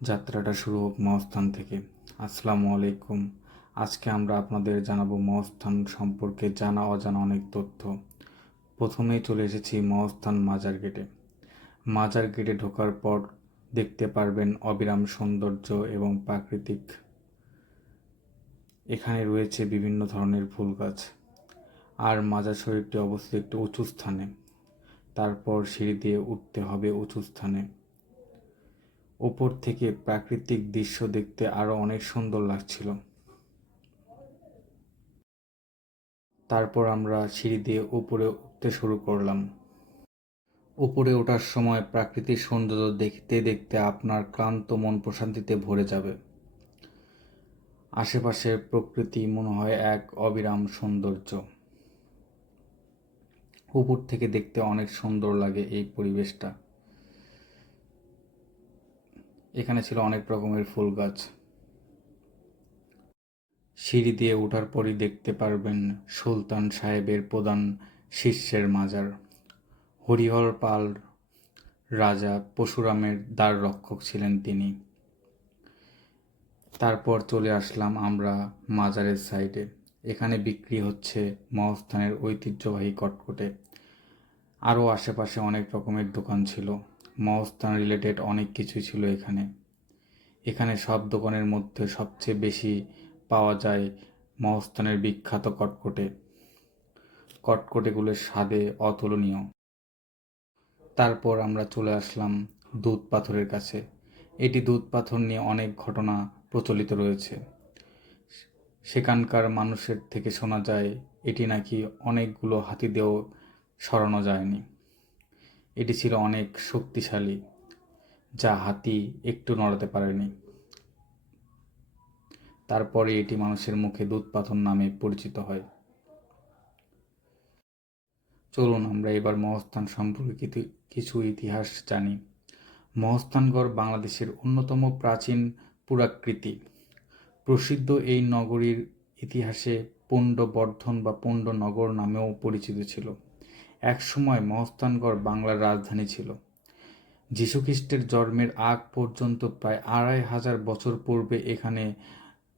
যাত্রাটা শুরু হোক মহস্থান থেকে। আসসালামু আলাইকুম। আজকে আমরা আপনাদের জানাব মহস্থান সম্পর্কে জানা অজানা অনেক তথ্য। প্রথমেই চলে এসেছি মহস্থান মাজার গেটে। মাজার গেটে ঢোকার পর দেখতে পারবেন অবিরাম সৌন্দর্য এবং প্রাকৃতিক। এখানে রয়েছে বিভিন্ন ধরনের ফুল গাছ। আর মাজার শরীফটি অবস্থিত একটি উঁচু স্থানে। তারপর সিঁড়ি দিয়ে উঠতে হবে উঁচু স্থানে। ওপর থেকে প্রাকৃতিক দৃশ্য দেখতে আরও অনেক সুন্দর লাগছিল। তারপর আমরা সিঁড়ি দিয়ে উপরে উঠতে শুরু করলাম। উপরে ওঠার সময় প্রাকৃতিক সৌন্দর্য দেখতে দেখতে আপনার ক্লান্ত মন প্রশান্তিতে ভরে যাবে। আশেপাশের প্রকৃতি মনে হয় এক অবিরাম সৌন্দর্য। উপর থেকে দেখতে অনেক সুন্দর লাগে এই পরিবেশটা। এখানে ছিল অনেক রকমের ফুল গাছ। সিঁড়ি দিয়ে ওঠার পরই দেখতে পারবেন সুলতান সাহেবের প্রধান শিষ্যের মাজার। হরিহর পাল রাজা পশুরামের দ্বার রক্ষক ছিলেন তিনি। তারপর চলে আসলাম আমরা মাজারের সাইডে। এখানে বিক্রি হচ্ছে মহস্থানের ঐতিহ্যবাহী কটকটে। আরও আশেপাশে অনেক রকমের দোকান ছিল। মহস্থান রিলেটেড অনেক কিছু ছিল এখানে। এখানে সব দোকানের মধ্যে সবচেয়ে বেশি পাওয়া যায় মহস্থানের বিখ্যাত কটকটে। কটকটেগুলোর স্বাদে অতুলনীয়। তারপর আমরা চলে আসলাম দুধ পাথরের কাছে। এটি দুধ পাথর নিয়ে অনেক ঘটনা প্রচলিত রয়েছে। সেখানকার মানুষের থেকে শোনা যায়, এটি নাকি অনেকগুলো হাতি দিয়েও সরানো যায়নি। এটি ছিল অনেক শক্তিশালী, যা হাতি একটু নড়াতে পারেনি। তারপরে এটি মানুষের মুখে দুধ পাথর নামে পরিচিত হয়। চলুন আমরা এবার মহস্থান সম্পর্কে কিছু ইতিহাস জানি। মহস্থানগড় বাংলাদেশের অন্যতম প্রাচীন পুরাকৃতি। প্রসিদ্ধ এই নগরীর ইতিহাসে পুণ্ডবর্ধন বা পুণ্ডনগর নামেও পরিচিত ছিল। একসময় মহস্থানগড় বাংলার রাজধানী ছিল। যীশুখ্রিস্টের জন্মের আগ পর্যন্ত প্রায় আড়াই হাজার বছর পূর্বে এখানে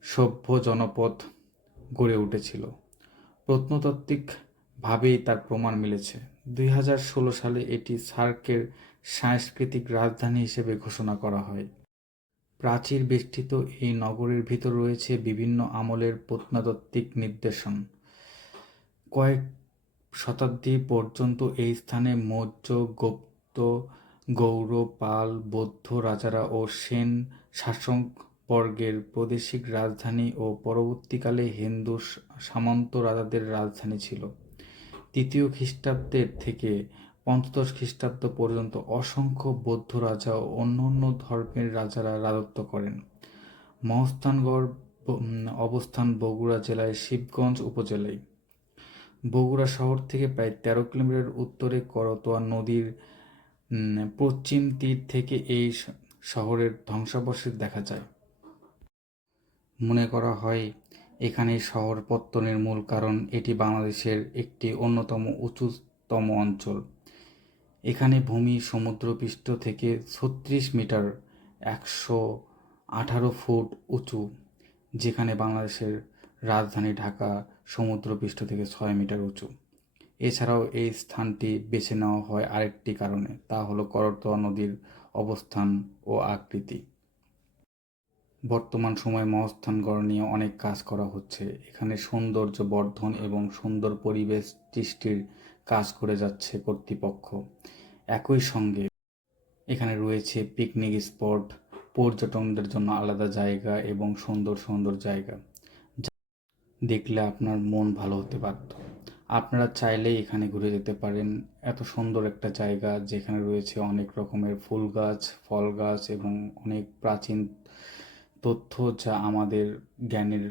সভ্য জনপদ গড়ে উঠেছিল। প্রত্নতাত্ত্বিকভাবেই তার প্রমাণ মিলেছে। দুই হাজার ষোলো সালে এটি সার্কের সাংস্কৃতিক রাজধানী হিসেবে ঘোষণা করা হয়। প্রাচীর বেষ্টিত এই নগরের ভিতর রয়েছে বিভিন্ন আমলের প্রত্নতাত্ত্বিক নির্দেশন। কয়েক শতাব্দী পর্যন্ত এই স্থানে মৌর্য, গুপ্ত, গৌড়, পাল, বৌদ্ধ রাজারা ও সেন শাসকবর্গের প্রাদেশিক রাজধানী ও পরবর্তীকালে হিন্দু সামন্ত রাজাদের রাজধানী ছিল। তৃতীয় খ্রিস্টাব্দের থেকে পঞ্চদশ খ্রিস্টাব্দ পর্যন্ত অসংখ্য বৌদ্ধ রাজা ও অন্য অন্য ধর্মের রাজারা রাজত্ব করেন। মহস্থানগড় অবস্থান বগুড়া জেলায় শিবগঞ্জ উপজেলায়। বগুড়া শহর থেকে প্রায় তেরো কিলোমিটার উত্তরে করতোয়া নদীর পশ্চিম তীর থেকে এই শহরের ধ্বংসাবশেষ দেখা যায়। মনে করা হয়, এখানে শহর পত্তনের মূল কারণ এটি বাংলাদেশের একটি অন্যতম উঁচুতম অঞ্চল। এখানে ভূমি সমুদ্রপৃষ্ঠ থেকে ছত্রিশ মিটার, একশো আঠারো ফুট উঁচু, যেখানে বাংলাদেশের রাজধানী ঢাকা সমুদ্রপৃষ্ঠ থেকে ছয় মিটার উঁচু। এছাড়াও এই স্থানটি বেছে নেওয়া হয় আরেকটি কারণে, তা হলো করতোয়া নদীর অবস্থান ও আকৃতি। বর্তমান সময়ে মহস্থানগড় নিয়ে অনেক কাজ করা হচ্ছে। এখানে সৌন্দর্য বর্ধন এবং সুন্দর পরিবেশ সৃষ্টির কাজ করে যাচ্ছে কর্তৃপক্ষ। একই সঙ্গে এখানে রয়েছে পিকনিক স্পট পর্যটকদের জন্য আলাদা জায়গা এবং সুন্দর সুন্দর জায়গা। দেখলে আপনার মন ভালো হতে পারত আপনারা চাইলেই এখানে ঘুরে যেতে পারেন। এত সুন্দর একটা জায়গা যেখানে রয়েছে অনেক রকমের ফুল গাছ, ফল গাছ এবং অনেক প্রাচীন তথ্য যা আমাদের জ্ঞানের